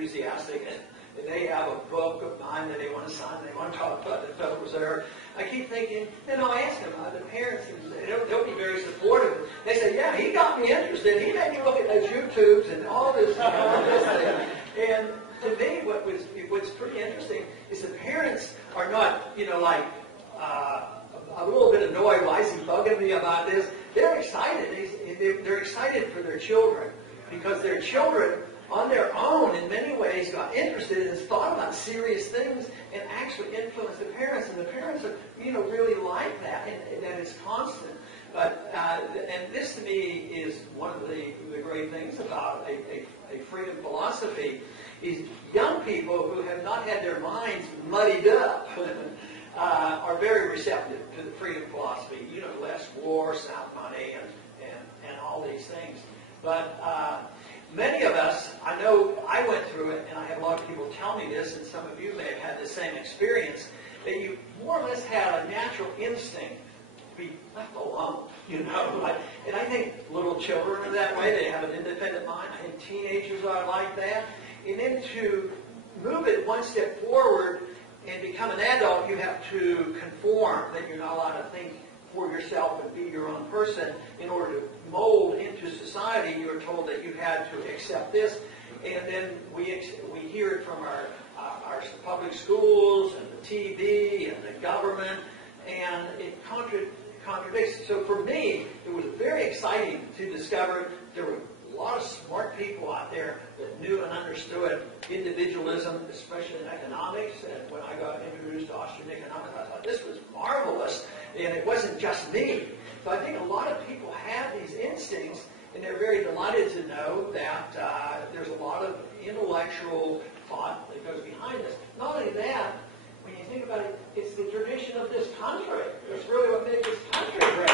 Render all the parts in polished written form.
enthusiastic, and they have a book of mine that they want to sign, they want to talk about the Federal Reserve. I keep thinking, and I'll ask them, the parents, and they'll be very supportive. They say, yeah, he got me interested. He made me look at those YouTubes and all this thing. And to me, what's pretty interesting is the parents are not, like a little bit annoyed. Why is he bugging me about this? They're excited. They're excited for their children because their children, on their own, in many ways, got interested and thought about serious things and actually influenced the parents. And the parents are, really like that, and that it's constant. But and this to me is one of the great things about a freedom philosophy is young people who have not had their minds muddied up are very receptive to the freedom philosophy. Less war, sound money, and all these things. But many of us, I know I went through it, and I had a lot of people tell me this, and some of you may have had the same experience, that you more or less had a natural instinct to be left alone, And I think little children are that way. They have an independent mind. I think teenagers are like that. And then to move it one step forward and become an adult, you have to conform, that you're not allowed to think for yourself and be your own person. In order to mold into society, you're told that you had to accept this. And then we hear it from our public schools and the TV and the government, and it contradicts. So for me, it was very exciting to discover there were a lot of smart people out there that knew and understood individualism, especially in economics. And when I got introduced to Austrian economics, I thought this was marvelous. And it wasn't just me. So I think a lot of people have these instincts, and they're very delighted to know that there's a lot of intellectual thought that goes behind this. Not only that, when you think about it, it's the tradition of this country. It's really what makes this country great.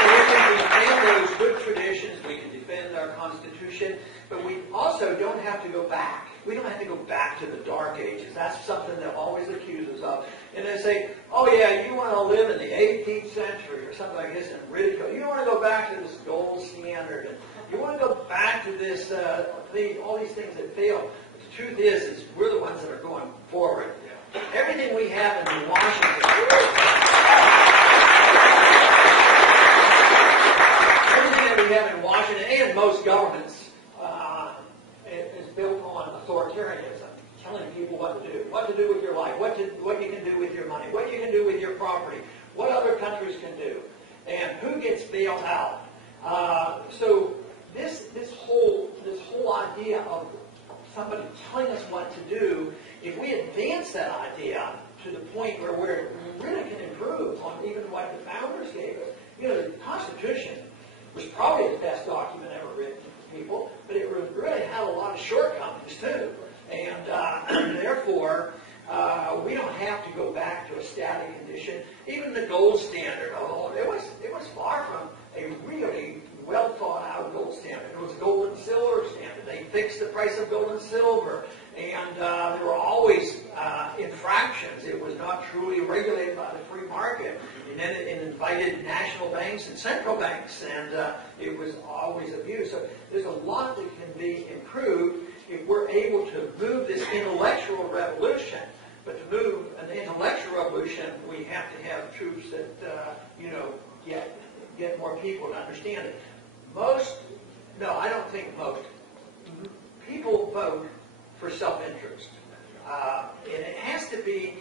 So we can defend those good traditions, we can defend our Constitution, but we also don't have to go back. We don't have to go back to the Dark Ages. That's something they'll always accuse us of. And they say, oh yeah, you want to live in the 18th century or something like this and ridicule. You want to go back to this gold standard. And you want to go back to this, all these things that fail. But the truth is we're the ones that are going forward. Everything we have in Washington, and most governments, is built on authoritarianism, telling people what to do with your life, what you can do with your money, what you can do with your property, what other countries can do, and who gets bailed out. So this whole idea of somebody telling us what to do, if we advance that idea to the point where we really can improve on even what the founders gave us. The Constitution was probably the best document ever written for people, but it really had a lot of shortcomings too. And therefore, we don't have to go back to a static condition. Even the gold standard, it was far from a really well thought out gold standard. It was a gold and silver standard. They fixed the price of gold and silver, and there were always infractions. It was not truly regulated by the free market. And then it invited national banks and central banks, and it was always abused. So there's a lot that can be improved if we're able to move this intellectual revolution. But to move an intellectual revolution, we have to have troops that, get more people to understand it. I don't think most people vote for self-interest. And it has to be,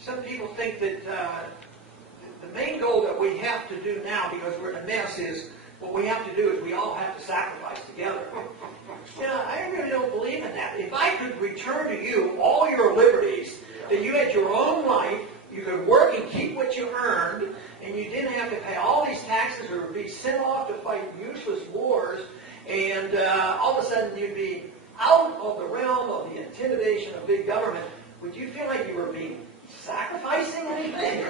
some people think that the main goal that we have to do now, because we're in a mess, is what we have to do is we all have to sacrifice together. I really don't believe in that. If I could return to you all your liberties, that you had your own life, you could work and keep what you earned, and you didn't have to pay all these taxes or be sent off to fight useless wars, and all of a sudden you'd be out of the realm of the intimidation of big government, would you feel like you were sacrificing anything?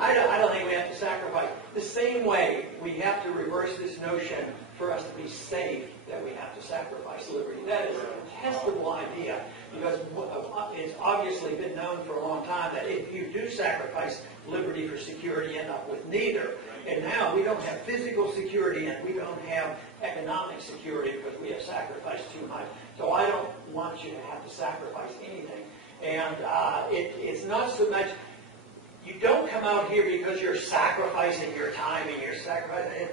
I don't think we have to sacrifice. The same way we have to reverse this notion for us to be safe that we have to sacrifice liberty. That is a contestable idea. because it's obviously been known for a long time that if you do sacrifice liberty for security, you end up with neither. And now we don't have physical security and we don't have economic security because we have sacrificed too much. So I don't want you to have to sacrifice anything. And it's not so much, you don't come out here because you're sacrificing your time and you're sacrificing.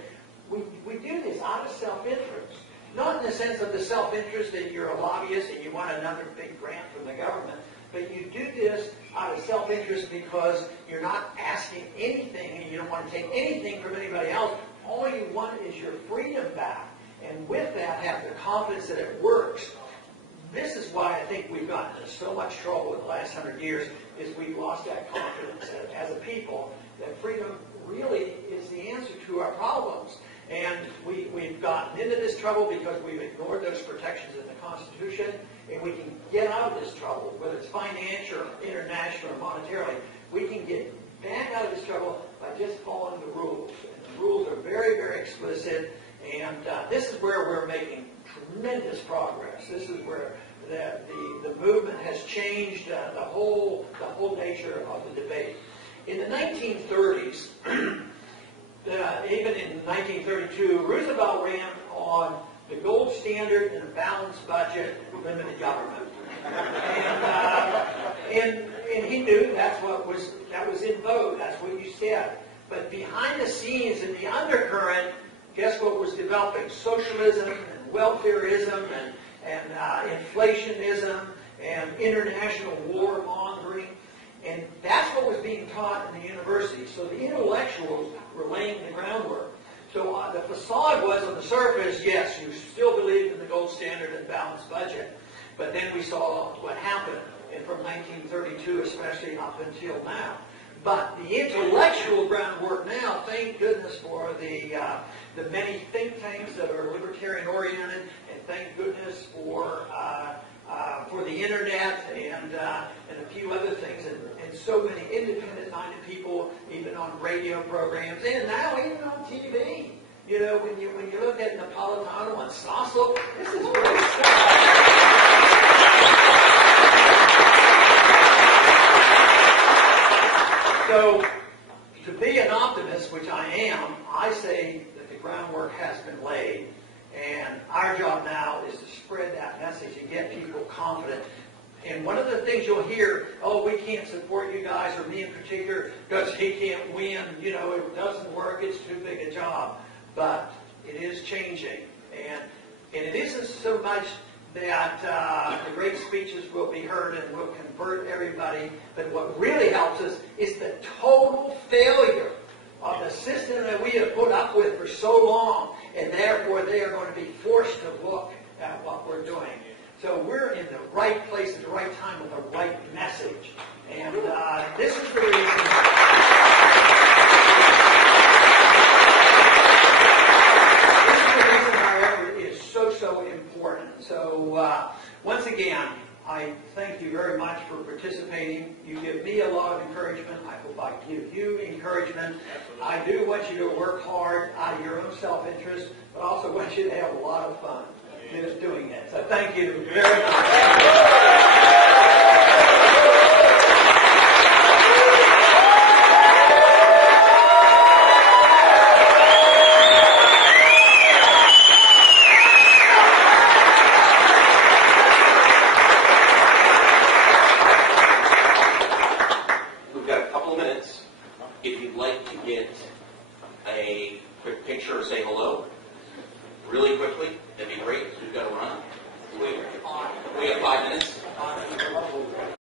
We do this out of self-interest. Not in the sense of the self-interest that you're a lobbyist and you want another big grant from the government, but you do this out of self-interest because you're not asking anything and you don't want to take anything from anybody else. All you want is your freedom back. And with that, have the confidence that it works. This is why I think we've gotten into so much trouble in the last 100 years, is we've lost that confidence as a people that freedom really is the answer to our problems. And we've gotten into this trouble because we've ignored those protections in the Constitution, and we can get out of this trouble, whether it's financial, international, or monetarily. We can get back out of this trouble by just following the rules. And the rules are very, very explicit, and this is where we're making tremendous progress. This is where the movement has changed the whole nature of the debate. In the 1930s, even in 1932, Roosevelt ran on the gold standard and a balanced budget, limited government, and he knew that was in vogue. That's what you said. But behind the scenes, in the undercurrent, guess what was developing? Socialism and welfareism and inflationism and international warmongering. And that's what was being taught in the university. So the intellectuals were laying the groundwork. So the facade was, on the surface, yes, you still believed in the gold standard and balanced budget. But then we saw what happened, and from 1932 especially up until now. But the intellectual groundwork now, thank goodness for the many think tanks that are libertarian-oriented, and thank goodness for the internet and a few other things, and so many independent-minded people, even on radio programs, and now even on TV. You know, when you look at Napolitano and Stossel, this is great stuff. So, to be an optimist, which I am, I say that the groundwork has been laid, and our job now is to spread that message and get people confident. And one of the things you'll hear, oh, we can't support you guys, or me in particular, because he can't win, you know, it doesn't work, it's too big a job. But it is changing. And it isn't so much that the great speeches will be heard and will convert everybody, but what really helps us is the total failure of the system that we have put up with for so long, and therefore they are going to be forced to look at what we're doing. So we're in the right place at the right time with the right message. And this is the reason. Our effort is so important. So once again, I thank you very much for participating. You give me a lot of encouragement. I hope I give you encouragement. I do want you to work hard out of your own self-interest, but also want you to have a lot of fun just doing it. So thank you very much. A quick picture or say hello really quickly, that'd be great. We've got a